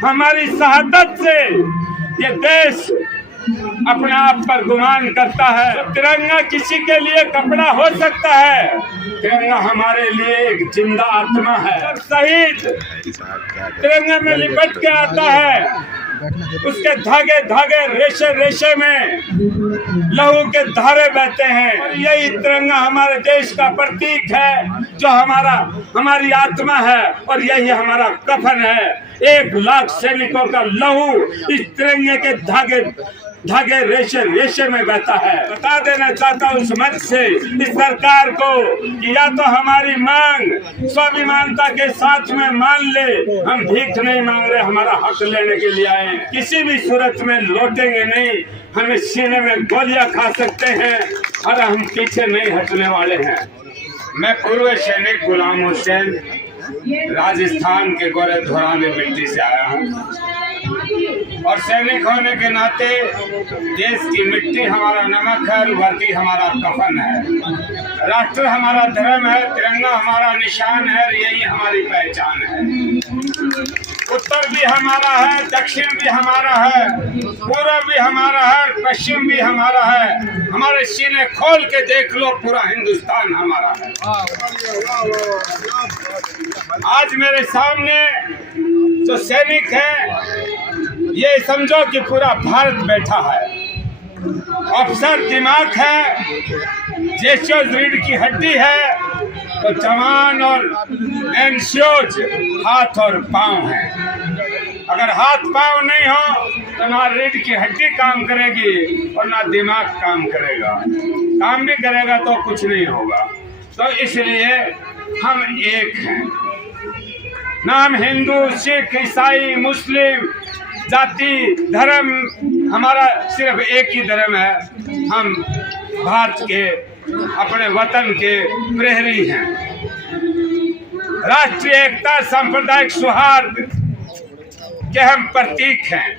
हमारी शहादत से ये देश अपने आप पर गुमान करता है। तो तिरंगा किसी के लिए कपड़ा हो सकता है, तिरंगा हमारे लिए एक जिंदा आत्मा है। और शहीद तिरंगे में लिपट के आता है, उसके धागे धागे रेशे रेशे में लहू के धारे बहते हैं। और यही तिरंगा हमारे देश का प्रतीक है, जो हमारी आत्मा है, और यही हमारा कफन है। 1 लाख सैनिकों का लहू इस तिरंगे के धागे रेशे रेशे में बहता है। बता देना चाहता हूँ उस मंच से इस सरकार को कि या तो हमारी मांग स्वाभिमानता के साथ में मान ले, हम भीख नहीं मांग रहे, हमारा हक लेने के लिए आए, किसी भी सूरत में लौटेंगे नहीं। हमें सीने में गोलियां खा सकते हैं और हम पीछे नहीं हटने वाले हैं। मैं पूर्व सैनिक गुलाम हुसैन राजस्थान के गोरे धोराने मिट्टी से आया हूँ, और सैनिक होने के नाते देश की मिट्टी हमारा नमक है, वर्दी हमारा कफन है, राष्ट्र हमारा धर्म है, तिरंगा हमारा निशान है, यही हमारी पहचान है। उत्तर भी हमारा है, दक्षिण भी हमारा है, पूर्व भी हमारा है, पश्चिम भी हमारा है। हमारे सीने खोल के देख लो, पूरा हिंदुस्तान हमारा है। आज मेरे सामने जो सैनिक है, ये समझो कि पूरा भारत बैठा है। अफसर दिमाग है, जेस्चर्स रीढ़ की हड्डी है, तो जवान और एनसीओज हाथ और पांव है। अगर हाथ पांव नहीं हो तो ना रीढ़ की हड्डी काम करेगी और ना दिमाग काम करेगा। काम भी करेगा तो कुछ नहीं होगा। तो इसलिए हम एक हैं, ना हम हिंदू, सिख, ईसाई, मुस्लिम, जाति धर्म, हमारा सिर्फ एक ही धर्म है। हम भारत के, अपने वतन के प्रहरी हैं। राष्ट्रीय एकता, सांप्रदायिक सौहार्द के हम प्रतीक हैं।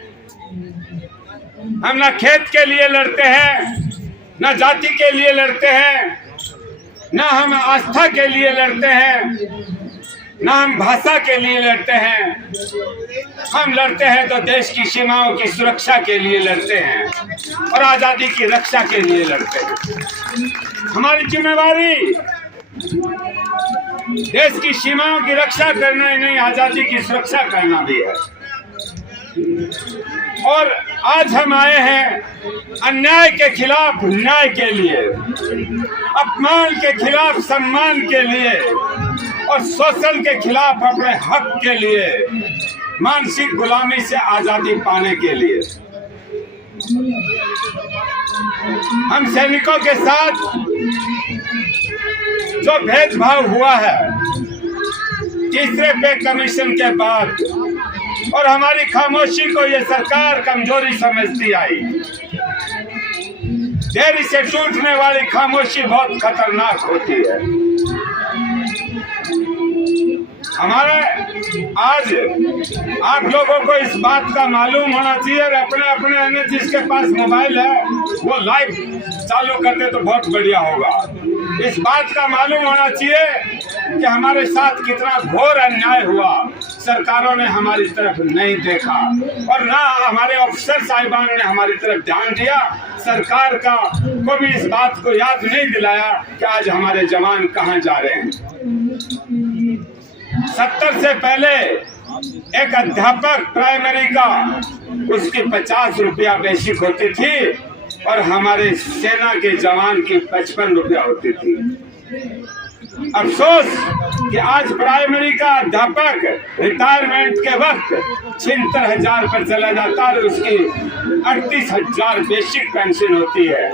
हम ना खेत के लिए लड़ते हैं, ना जाति के लिए लड़ते हैं, ना हम आस्था के लिए लड़ते हैं, ना हम भाषा के लिए लड़ते हैं। हम लड़ते हैं तो देश की सीमाओं की सुरक्षा के लिए लड़ते हैं और आज़ादी की रक्षा के लिए लड़ते हैं। हमारी जिम्मेवारी देश की सीमाओं की रक्षा करना ही नहीं, आज़ादी की सुरक्षा करना भी है। और आज हम आए हैं अन्याय के खिलाफ न्याय के लिए, अपमान के खिलाफ सम्मान के लिए, और शोषण के खिलाफ अपने हक के लिए, मानसिक गुलामी से आजादी पाने के लिए। हम सैनिकों के साथ जो भेदभाव हुआ है तीसरे पे कमीशन के बाद, और हमारी खामोशी को ये सरकार कमजोरी समझती आई। देरी से टूटने वाली खामोशी बहुत खतरनाक होती है। हमारे आज आप लोगों को इस बात का मालूम होना चाहिए, और अपने अपने जिसके पास मोबाइल है वो लाइव चालू कर दे तो बहुत बढ़िया होगा। इस बात का मालूम होना चाहिए कि हमारे साथ कितना घोर अन्याय हुआ। सरकारों ने हमारी तरफ नहीं देखा, और ना हमारे अफसर साहिबान ने हमारी तरफ ध्यान दिया। सरकार को भी इस बात को याद नहीं दिलाया कि आज हमारे जवान कहाँ जा रहे हैं। 70 से पहले एक अध्यापक प्राइमरी का, उसकी 50 रुपया बेसिक होती थी, और हमारे सेना के जवान की 55 रुपया होती थी। अफसोस कि आज प्राइमरी का अध्यापक रिटायरमेंट के वक्त 76,000 पर चला जाता है, उसकी 38,000 बेसिक पेंशन होती है।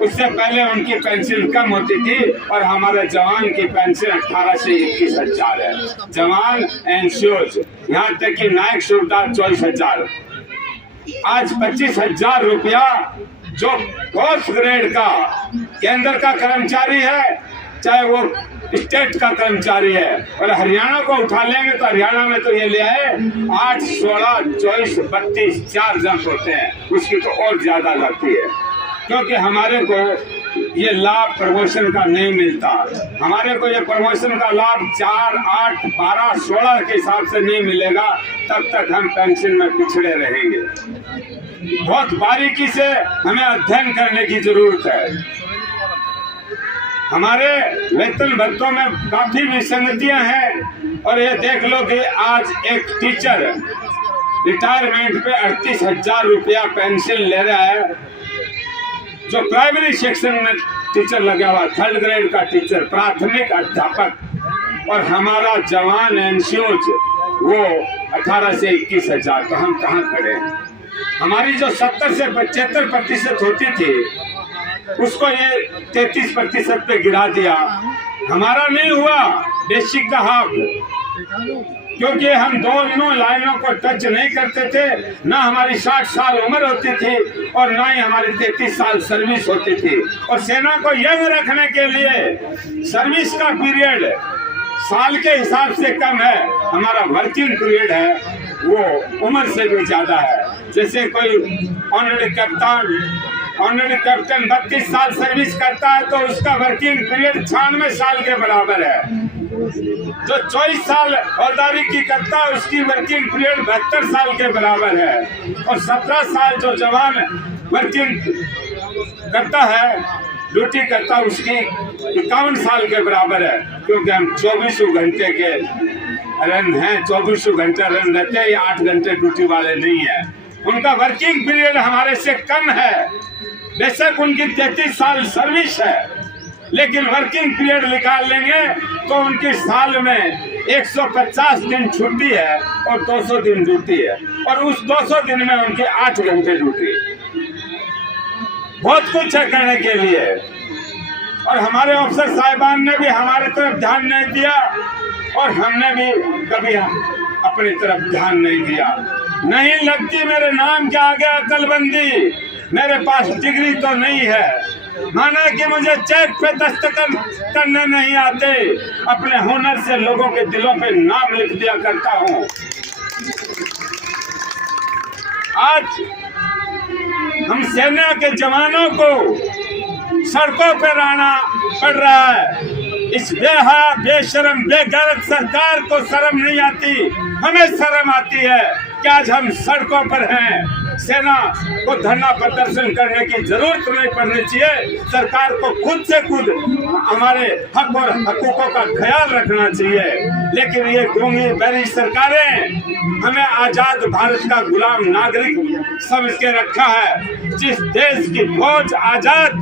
उससे पहले उनकी पेंशन कम होती थी, और हमारे जवान की पेंशन 18 से 21,000 है। जवान एनसीओज, यहाँ तक कि नायक सूबेदार 24,000। आज 25,000 रुपया जो फोर्थ ग्रेड का केंद्र का कर्मचारी है, चाहे वो स्टेट का कर्मचारी है, और हरियाणा को उठा लेंगे तो हरियाणा में तो ये ले आए 8, 16, 24, 32 4 जंप होते हैं, उसकी तो और ज्यादा लगती है। क्योंकि हमारे को ये लाभ प्रमोशन का नहीं मिलता। हमारे को ये प्रमोशन का लाभ 4, 8, 12, 16 के हिसाब से नहीं मिलेगा, तब तक हम पेंशन में पिछड़े रहेंगे। बहुत बारीकी से हमें अध्ययन करने की जरूरत है। हमारे वेतन भत्तों में काफी विसंगतियां हैं और ये देख लो कि आज एक टीचर रिटायरमेंट पे 38,000 रुपया पेंशन ले रहा है, जो प्राइमरी सेक्शन में टीचर लगा हुआ, 3rd ग्रेड का टीचर, प्राथमिक अध्यापक, और हमारा जवान एनसीओज वो 18 से 21,000। तो हम कहाँ खड़े हैं? हमारी जो 70 से 75% होती थी उसको ये 33% पे गिरा दिया। हमारा नहीं हुआ बेसिक का हक, क्योंकि हम दोनों लाइनों को टच नहीं करते थे। ना हमारी 60 साल उम्र होती थी और ना ही हमारी 33 साल सर्विस होती थी। और सेना को यंग रखने के लिए सर्विस का पीरियड साल के हिसाब से कम है, हमारा वर्किंग पीरियड है वो उम्र से भी ज्यादा है। जैसे कोई ऑनरेरी कैप्टन 32 साल सर्विस करता है तो उसका वर्किंग पीरियड 96 साल के बराबर है। जो 24 साल हवलदारी की करता है उसकी वर्किंग पीरियड 72 साल के बराबर है। और 17 साल जो जवान वर्किंग करता है, ड्यूटी करता है, उसकी 51 साल के बराबर है। क्योंकि हम 24 घंटे के रन हैं, 24 घंटे रन रहते हैं, ये 8 घंटे ड्यूटी वाले नहीं है। उनका वर्किंग पीरियड हमारे से कम है। बेशक उनकी 33 साल सर्विस है, लेकिन वर्किंग पीरियड निकाल लेंगे तो उनकी साल में 150 दिन छुट्टी है और 200 दिन ड्यूटी है। और उस 200 दिन में उनके 8 घंटे ड्यूटी। बहुत कुछ है करने के लिए। और हमारे अफसर साहिबान ने भी हमारे तरफ ध्यान नहीं दिया और हमने भी कभी अपनी तरफ ध्यान नहीं दिया। नहीं लगती मेरे नाम के आगे अकलबंदी, मेरे पास डिग्री तो नहीं है, माना कि मुझे चेक पे दस्तखत करने नहीं आते, अपने हुनर से लोगों के दिलों पे नाम लिख दिया करता हूँ। आज हम सेना के जवानों को सड़कों पर रहना पड़ रहा है। इस बेहया, बेशरम, बेगैरत सरकार को शर्म नहीं आती, हमें शर्म आती है कि आज हम सड़कों पर हैं। सेना को धरना प्रदर्शन करने की जरूरत नहीं पड़नी चाहिए। सरकार को खुद से खुद हमारे हक और हकूकों का ख्याल रखना चाहिए। लेकिन ये गूंगी बहरी सरकारें हमें आजाद भारत का गुलाम नागरिक समझ के रखा है। जिस देश की फौज आजाद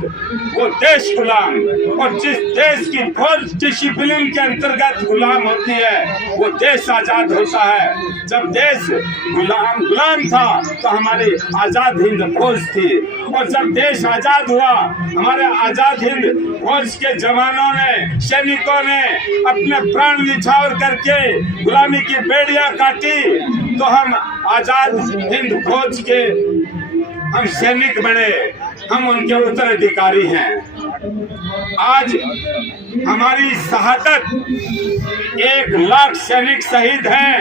वो देश गुलाम, और जिस देश की फौज डिसिप्लिन के अंतर्गत गुलाम होती है वो देश आजाद होता है। जब देश गुलाम था तो हमारी आजाद हिंद फौज थी, और जब देश आजाद हुआ हमारे आजाद हिंद फौज के जवानों ने, सैनिकों ने अपने प्राण निछावर करके गुलामी की बेड़ियां काटी, तो हम आजाद हिंद फौज के हम सैनिक बने, हम उनके उत्तराधिकारी हैं। आज हमारी शहादत 1 लाख सैनिक शहीद हैं।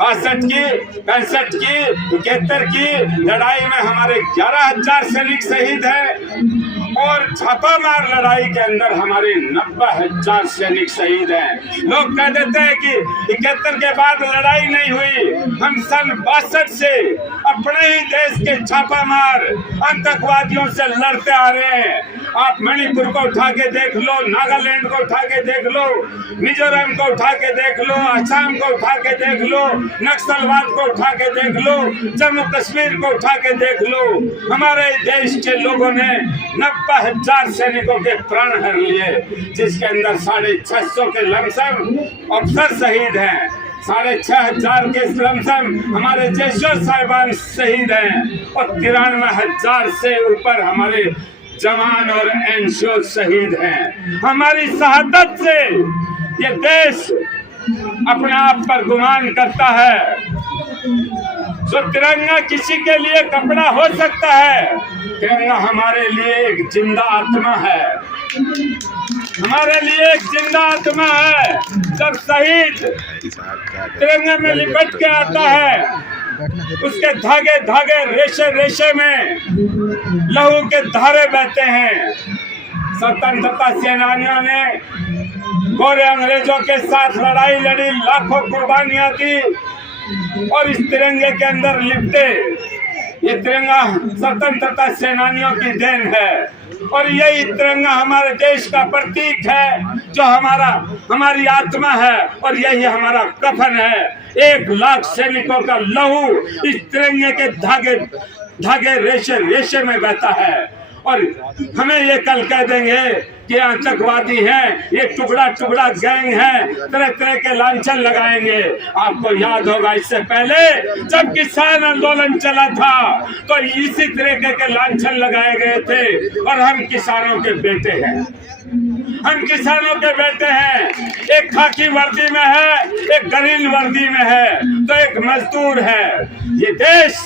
62 की, 65 की, 71 की लड़ाई में हमारे 11,000 सैनिक शहीद हैं। और छापामार लड़ाई के अंदर हमारे 90,000 सैनिक शहीद हैं। लोग कह देते हैं कि 71 के बाद लड़ाई नहीं हुई। हम सन 62 से अपने ही देश के छापामार आतंकवादियों से लड़ते आ रहे हैं। आप मणिपुर को उठा के देख लो, नागालैंड को उठा के देख लो, मिजोरम को उठा के देख लो, असम को उठा के देख लो, नक्सलवाद को उठा के देख लो, जम्मू कश्मीर को उठा के देख लो। हमारे देश के लोगों ने 90,000 सैनिकों के प्राण हर लिए, जिसके अंदर 650 के लमसम अफसर शहीद हैं, 6,500 के लमसम हमारे जैशो साहिबान शहीद हैं, और 93,000 से ऊपर हमारे जवान और एनसीओ शहीद हैं। हमारी शहादत से ये देश अपने आप पर गुमान करता है। जो तिरंगा किसी के लिए कपड़ा हो सकता है, तिरंगा हमारे लिए एक जिंदा आत्मा है। हमारे लिए एक जिंदा आत्मा है। जब शहीद तिरंगे में लिपट के आता है, उसके धागे धागे, रेशे रेशे में लहू के धारे बहते हैं। स्वतंत्रता सेनानियों ने गोरे अंग्रेजों के साथ लड़ाई लड़ी, लाखों कुर्बानियां दी और इस तिरंगे के अंदर लिपटे। ये तिरंगा स्वतंत्रता सेनानियों की देन है और यही तिरंगा हमारे देश का प्रतीक है, जो हमारी आत्मा है और यही हमारा कफन है। 1 लाख सैनिकों का लहू इस तिरंगे के धागे रेशे रेशे में बहता है और हमें ये कल कह देंगे कि आतंकवादी हैं, ये टुकड़ा टुकड़ा गैंग है, तरह तरह के लांछन लगाएंगे। आपको याद होगा इससे पहले जब किसान आंदोलन चला था तो इसी तरीके के लांछन लगाए गए थे और हम किसानों के बेटे हैं, हम किसानों के बेटे हैं। एक खाकी वर्दी में है, एक ग्रीन वर्दी में है, तो एक मजदूर है। ये देश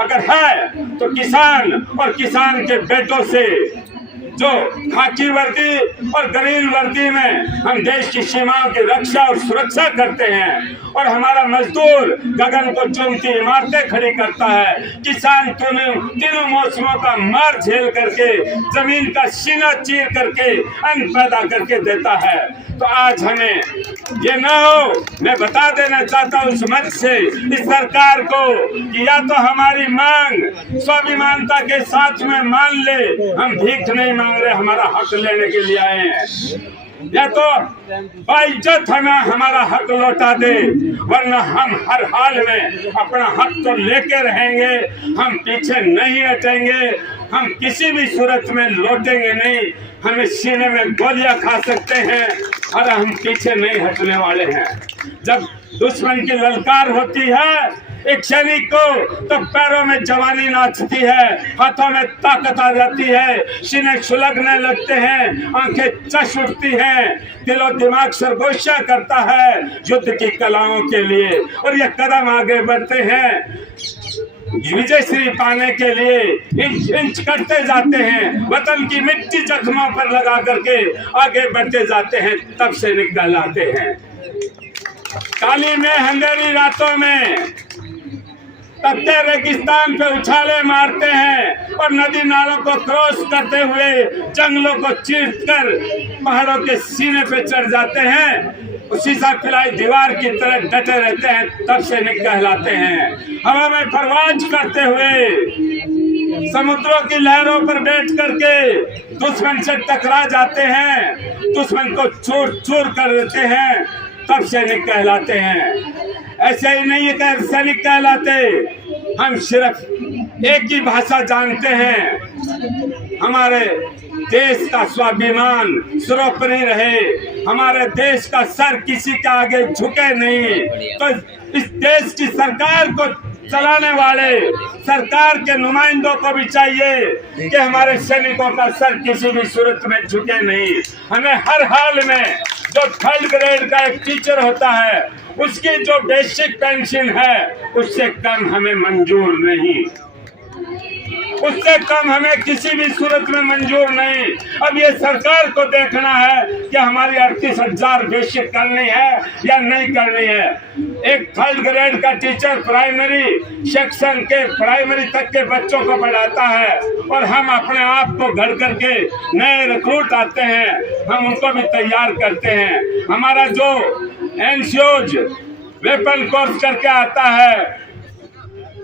अगर है तो किसान और किसान के बेटों से, जो खाकी वर्दी और ग्रीन वर्दी में हम देश की सीमाओं की रक्षा और सुरक्षा करते हैं और हमारा मजदूर गगन को चूमती इमारतें खड़ी करता है, किसान तीनों मौसमों का मार झेल करके जमीन का सीना चीर करके अन्न पैदा करके देता है। तो आज हमें ये न हो, मैं बता देना चाहता हूँ उस मंच से इस सरकार को कि या तो हमारी मांग स्वाभिमानता के साथ में मान ले, हम भीख नहीं मांग रहे, हमारा हक लेने के लिए आए हैं, या तो बाइज्जत हमें हमारा हक लौटा दे, वरना हम हर हाल में अपना हक तो लेके रहेंगे, हम पीछे नहीं हटेंगे, हम किसी भी सूरत में लौटेंगे नहीं। हमें सीने में गोलियां खा सकते हैं और हम पीछे नहीं हटने वाले हैं। जब दुश्मन की ललकार होती है एक सैनिक को, तो पैरों में जवानी नाचती है, हाथों में ताकत आ जाती है, सीने सुलगने लगते हैं, आंखें चश उठती हैं, दिलो दिमाग सरगोशियां करता है युद्ध की कलाओं के लिए और ये कदम आगे बढ़ते हैं विजय श्री पाने के लिए, इंच करते जाते हैं, वतन की मिट्टी जख्मों पर लगा करके आगे बढ़ते जाते हैं, तब से निकलाते हैं। काली में अंधेरी रातों में तपते रेगिस्तान पे उछाले मारते हैं और नदी नालों को क्रॉस करते हुए जंगलों को चीरकर पहाड़ों के सीने पे चढ़ जाते हैं, उसी सा फिलाई दीवार की तरह डटे रहते हैं, तब से कहलाते हैं। हवा में परवाज करते हुए समुद्रों की लहरों पर बैठ करके दुश्मन से टकरा जाते हैं, दुश्मन को चूर चूर कर देते हैं, तब सैनिक कहलाते हैं। ऐसे ही नहीं है सैनिक कहलाते, हम सिर्फ एक ही भाषा जानते हैं, हमारे देश का स्वाभिमान सर्वोपरि रहे, हमारे देश का सर किसी के आगे झुके नहीं। तो इस देश की सरकार को चलाने वाले सरकार के नुमाइंदों को भी चाहिए कि हमारे सैनिकों का सर किसी भी सूरत में झुके नहीं। हमें हर हाल में जो 3rd ग्रेड का एक टीचर होता है उसकी जो बेसिक पेंशन है उससे कम हमें मंजूर नहीं, उससे कम हमें किसी भी सूरत में मंजूर नहीं। अब ये सरकार को देखना है कि हमारी 38,000 बेसिक करनी है या नहीं करनी है। एक 3rd ग्रेड का टीचर प्राइमरी सेक्शन के प्राइमरी तक के बच्चों को पढ़ाता है और हम अपने आप को घड़ करके नए रिक्रूट आते हैं, हम उनको भी तैयार करते हैं। हमारा जो एनसीओज वेपन कोर्स करके आता है,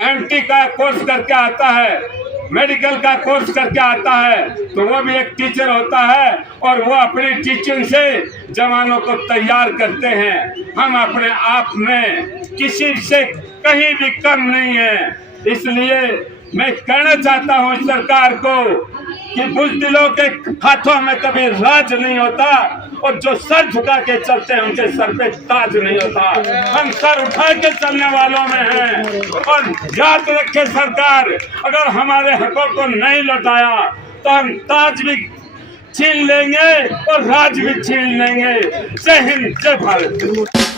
एमटी का कोर्स करके आता है, मेडिकल का कोर्स करके आता है, तो वो भी एक टीचर होता है और वो अपनी टीचिंग से जवानों को तैयार करते हैं। हम अपने आप में किसी से कहीं भी कम नहीं है। इसलिए मैं कहना चाहता हूँ सरकार को कि बुज़दिलों के हाथों में कभी राज नहीं होता और जो सर झुका के चलते हैं उनके सर पे ताज नहीं होता। हम सर उठा के चलने वालों में हैं और याद रखे सरकार, अगर हमारे हकों को नहीं लौटाया तो हम ताज भी छीन लेंगे और राज भी छीन लेंगे। जय हिंद, जय भारत।